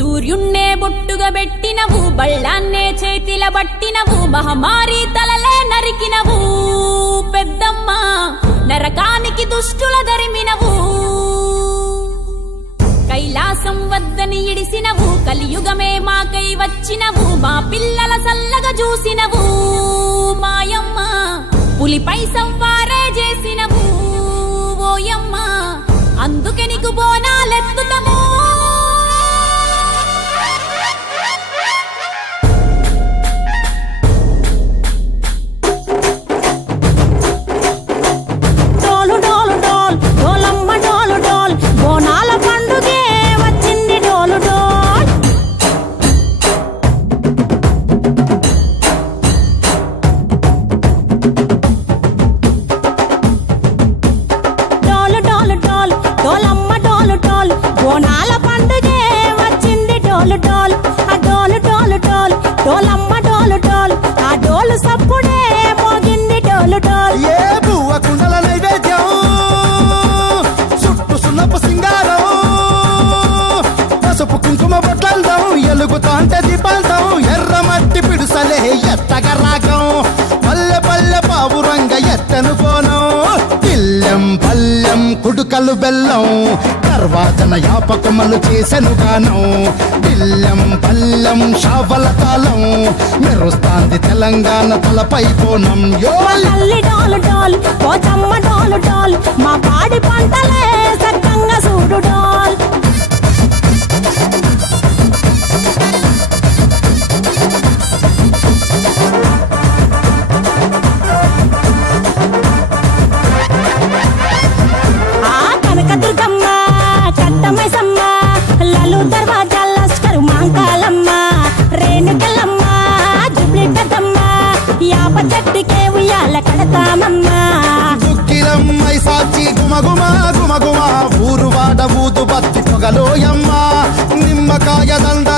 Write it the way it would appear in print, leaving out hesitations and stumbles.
సూర్యున్నే బొట్టుగా పెట్టినవు, బళ్ళాన్నే చేతిల బట్టినవు, మహమారి తలలే నరికినవు పెద్దమ్మ, నరకానికి దుష్టుల దరిమినవు. కైలాసం వద్దని ఇడిసినవు, కలియుగమే మాకై వచ్చినవు, మా పిల్లల సల్లగా చూసినవు మాయమ్మ, పులిపై సంవారే చేసినవు ఓయమ్మ, అందుకే నీకు బోనాలెత్తుతము. ఎలుగుతాంటే దీపాంతం ఎర్రమట్టి పిడుసలే ఎత్తగా రాగం, పల్లె పల్లె పావురంగ ఎత్తను కోనం, తిల్లెం పల్లెం కుడుకలు బెల్లం, తర్వాతన యాపకమలు చేసెను గానం, తిల్లెం పల్లెం షావల తాళం, మెరుస్తాంది తెలంగాణ తలపై కోణం. మా పాడి పంటలే సక్కంగా చూడు డోల్. చెట్టుకే ఉయ్యాల కడతామమ్మా, దుక్కిలమ్మై సాచి గుమగుమ గుమగుమ, ఊరు వాడ ఊదు బత్తి పొగలోయమ్మ, నిమ్మకాయ దండ